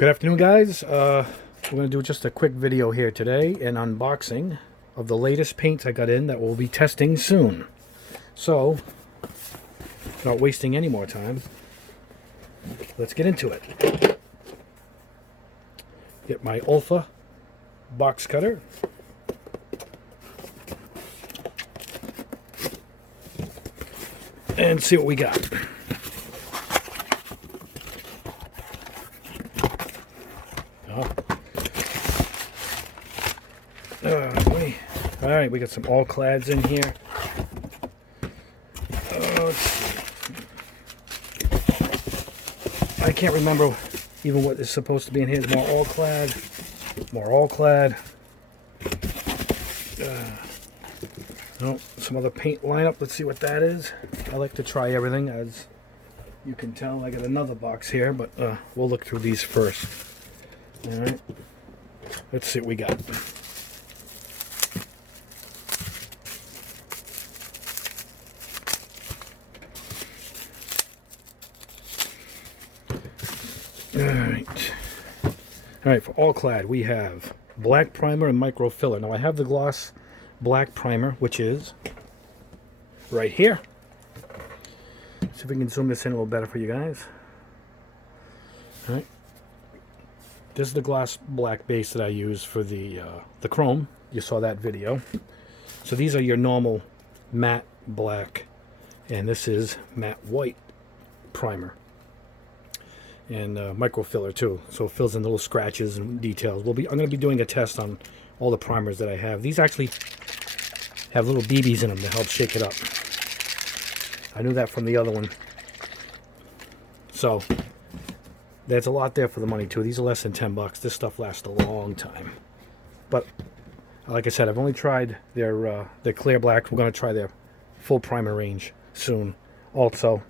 Good afternoon, guys. We're going to do just a quick video here today, an unboxing of the latest paints I got in that we'll be testing soon. So, not wasting any more time, let's get into it. Get my Alpha box cutter. And see what we got. Alright, we got some Alclads in here. Let's see. I can't remember even what is supposed to be in here. There's more Alclad. More Alclad. No, some other paint lineup. Let's see what that is. I like to try everything. As you can tell, I got another box here, but we'll look through these first. Alright. Let's see what we got. Alright, for Alclad we have black primer and micro filler. Now I have the gloss black primer, which is right here. See if we can zoom this in a little better for you guys. Alright. This is the gloss black base that I use for the chrome. You saw that video. So these are your normal matte black, and this is matte white primer. And micro filler too, so it fills in little scratches and details. I'm going to be doing a test on all the primers that I have. These actually have little BBs in them to help shake it up. I knew that from the other one. So there's a lot there for the money too. These are less than 10 bucks. This stuff lasts a long time. But like I said, I've only tried their clear black. We're going to try their full primer range soon. Also,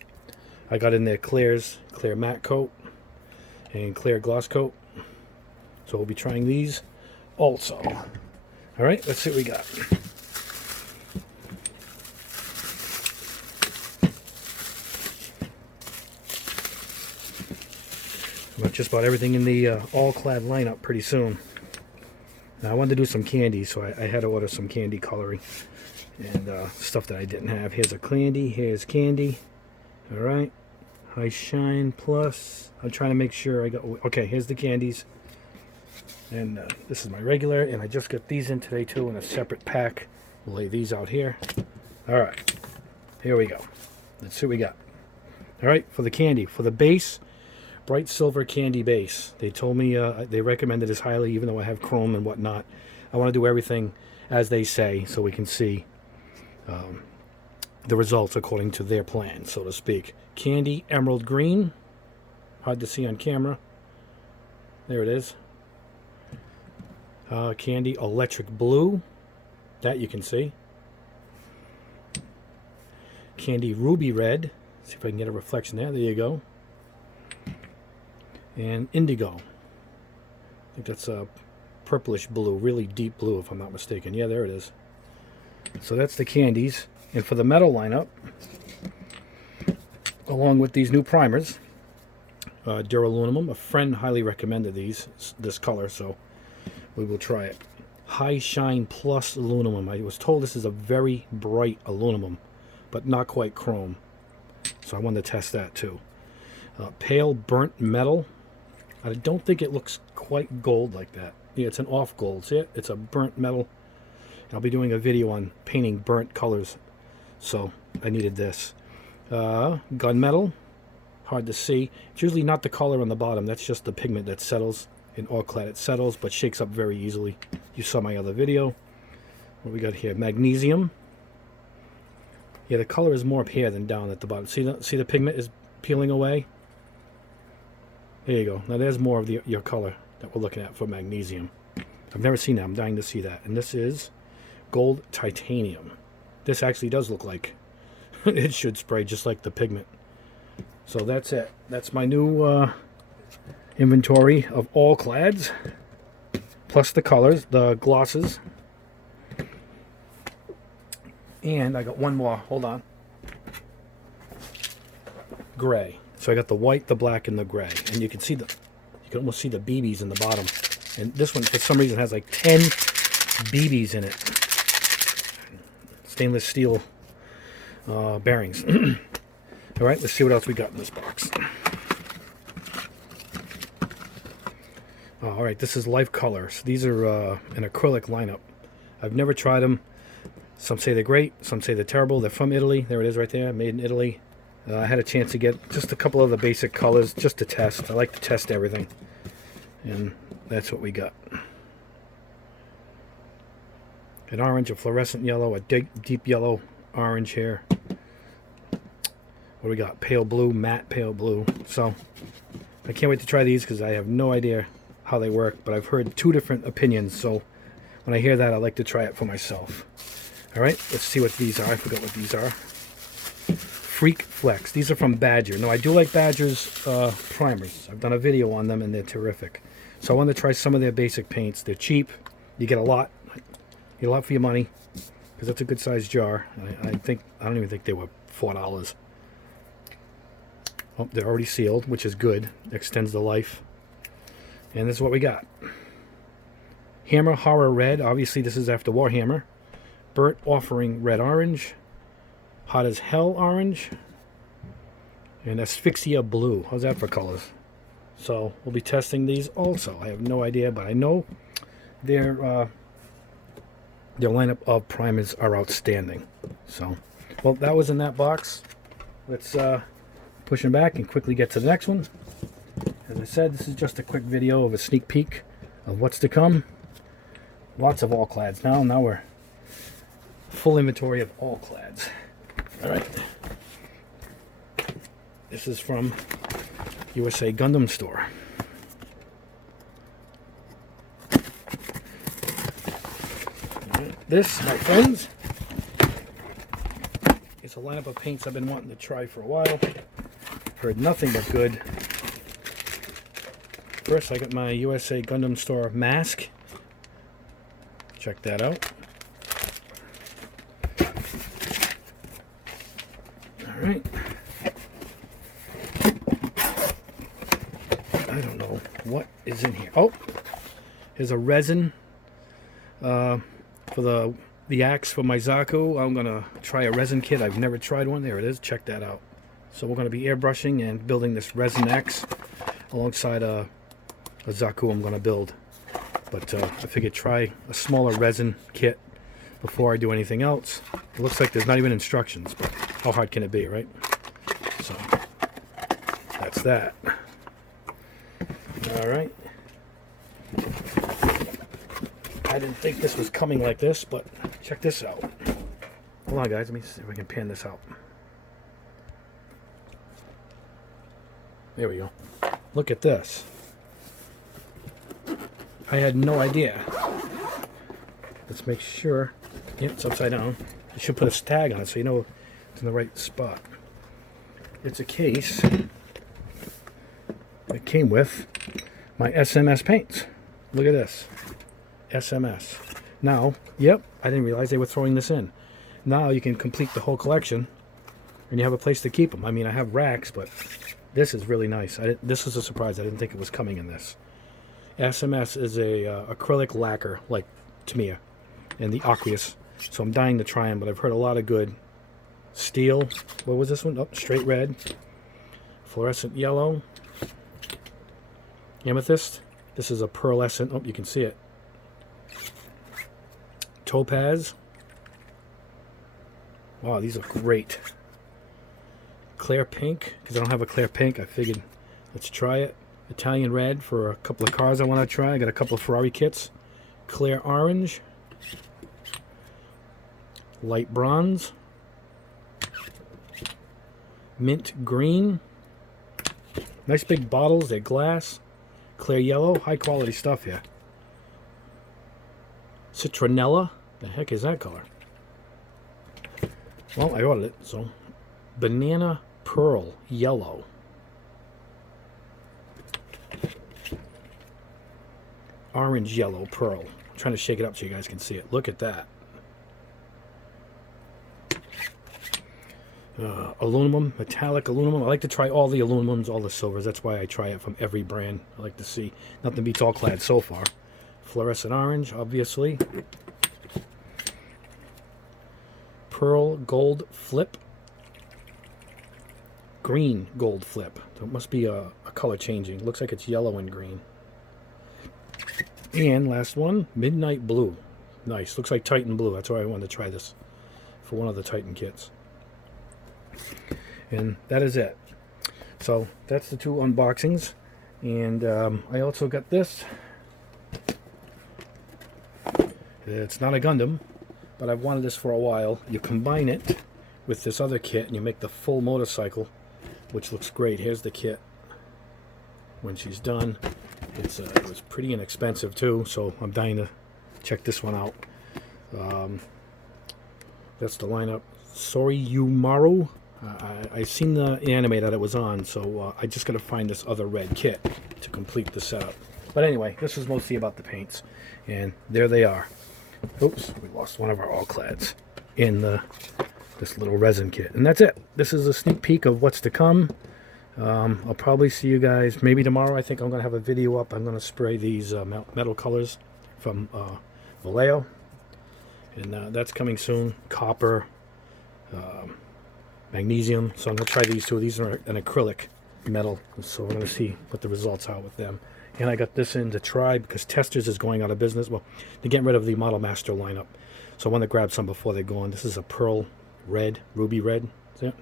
I got in their clears, clear matte coat, and clear gloss coat. So we'll be trying these also. Alright, let's see what we got. I've got just about everything in the Alclad lineup pretty soon. Now I wanted to do some candy, so I had to order some candy coloring and stuff that I didn't have. Here's a candy, here's candy. Alright. High Shine Plus. I'm trying to make sure I got... Okay, here's the candies. And this is my regular. And I just got these in today, too, in a separate pack. We'll lay these out here. Alright. Here we go. Let's see what we got. Alright, for the candy. For the base, bright silver candy base. They told me... they recommended this highly, even though I have chrome and whatnot. I want to do everything as they say, so we can see... the results according to their plan, so to speak. Candy emerald green, hard to see on camera. There it is. Candy electric blue, that you can see. Candy ruby red, see if I can get a reflection there. There you go. And indigo, I think that's a purplish blue, really deep blue if I'm not mistaken. Yeah, there it is. So that's the candies. And for the metal lineup, along with these new primers, Duraluminum, a friend highly recommended this color, so we will try it. High Shine Plus aluminum. I was told this is a very bright aluminum, but not quite chrome. So I wanted to test that too. Pale Burnt Metal. I don't think it looks quite gold like that. Yeah, it's an off gold. See it? It's a burnt metal. I'll be doing a video on painting burnt colors. So I needed this. Gunmetal, hard to see. It's usually not the color on the bottom. That's just the pigment that settles. In Alclad it settles, but shakes up very easily. You saw my other video. What we got here? Magnesium. Yeah, the color is more up here than down at the bottom. See the pigment is peeling away? There you go. Now there's more of your color that we're looking at for magnesium. I've never seen that. I'm dying to see that. And this is gold titanium. This actually does look like it should spray just like the pigment. So that's it. That's my new inventory of Alclads, plus the colors, the glosses. And I got one more. Hold on. Gray. So I got the white, the black, and the gray. And you can see You can almost see the BBs in the bottom. And this one, for some reason, has like 10 BBs in it. Stainless steel bearings. All right, let's see what else we got in this box. All right, this is LifeColor. So these are an acrylic lineup. I've never tried them. Some say they're great, some say they're terrible. They're from Italy. There it is right there, made in Italy. I had a chance to get just a couple of the basic colors just to test. I like to test everything. And that's what we got. An orange, a fluorescent yellow, a deep yellow, orange here. What do we got? Pale blue, matte pale blue. So I can't wait to try these because I have no idea how they work, but I've heard two different opinions. So when I hear that, I like to try it for myself. All right, let's see what these are. I forgot what these are. FreakFlex. These are from Badger. Now, I do like Badger's primers. I've done a video on them, and they're terrific. So I want to try some of their basic paints. They're cheap. You get a lot. You get a lot for your money because that's a good-sized jar. I don't even think they were $4. Oh, they're already sealed, which is good. Extends the life. And this is what we got. Hammer Horror Red. Obviously, this is after Warhammer. Burt Offering Red Orange. Hot as Hell Orange. And Asphyxia Blue. How's that for colors? So we'll be testing these also. I have no idea, but I know their lineup of primers are outstanding. So, well, that was in that box. Let's push them back and quickly get to the next one. As I said, this is just a quick video of a sneak peek of what's to come. Lots of Alclads now. Now we're full inventory of Alclads. All right. This is from USA Gundam store. Right. This, my friends, is a lineup of paints I've been wanting to try for a while. Heard nothing but good. First, I got my USA Gundam store mask. Check that out. All right. I don't know what is in here. Oh, here's a resin for the axe for my Zaku. I'm gonna try a resin kit. I've never tried one. There it is. Check that out. So we're gonna be airbrushing and building this resin axe alongside a Zaku I'm gonna build. But I figured try a smaller resin kit before I do anything else. It looks like there's not even instructions, but how hard can it be, right? So that's that. All right. I didn't think this was coming like this, but check this out. Hold on, guys. Let me see if I can pan this out. There we go. Look at this. I had no idea. Let's make sure. Yep, it's upside down. You should put a tag on it so you know it's in the right spot. It's a case that came with my SMS paints. Look at this. SMS. Now, yep, I didn't realize they were throwing this in. Now you can complete the whole collection and you have a place to keep them. I mean, I have racks, but this is really nice. This was a surprise. I didn't think it was coming in this. SMS is a acrylic lacquer like Tamiya and the Aqueous. So I'm dying to try them, but I've heard a lot of good. Steel. What was this one? Oh, straight red. Fluorescent yellow. Amethyst. This is a pearlescent. Oh, you can see it. Topaz. Wow, these are great. Clear pink. Because I don't have a clear pink, I figured let's try it. Italian red for a couple of cars I want to try. I got a couple of Ferrari kits. Clear orange. Light bronze. Mint green. Nice big bottles. They're glass. Clear yellow. High quality stuff here. Citronella. The heck is that color? Well, I ordered it, so. Banana pearl yellow. Orange yellow pearl. I'm trying to shake it up so you guys can see it. Look at that. aluminum, metallic aluminum. I like to try all the aluminums, all the silvers. That's why I try it from every brand. I like to see. Nothing beats Alclad so far. Fluorescent orange, obviously. Pearl gold flip. Green gold flip. So it must be a color changing. Looks like it's yellow and green. And last one, midnight blue. Nice. Looks like Titan blue. That's why I wanted to try this for one of the Titan kits. And that is it. So that's the two unboxings. And I also got this. It's not a Gundam, but I've wanted this for a while. You combine it with this other kit and you make the full motorcycle, which looks great. Here's the kit when she's done. It was pretty inexpensive too, so I'm dying to check this one out. That's the lineup. Soriyumaru. I've seen the anime that it was on, so I just got to find this other red kit to complete the setup. But anyway, this was mostly about the paints, and there they are. Oops, we lost one of our Alclads in this little resin kit. And that's it. This is a sneak peek of what's to come. I'll probably see you guys maybe tomorrow. I think I'm going to have a video up. I'm going to spray these metal colors from Vallejo. And that's coming soon. Copper, magnesium. So I'm going to try these two. These are an acrylic metal. So we're going to see what the results are with them. And I got this in to try because Testers is going out of business. Well, they're getting rid of the Model Master lineup. So I want to grab some before they go on. This is a pearl red, ruby red. See it?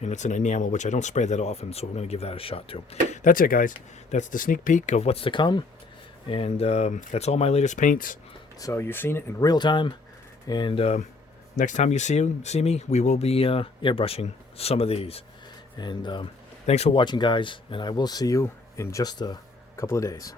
And it's an enamel, which I don't spray that often, so we're going to give that a shot too. That's it, guys. That's the sneak peek of what's to come. And that's all my latest paints. So you've seen it in real time. And next time you see me, we will be airbrushing some of these. And thanks for watching, guys. And I will see you in just a couple of days.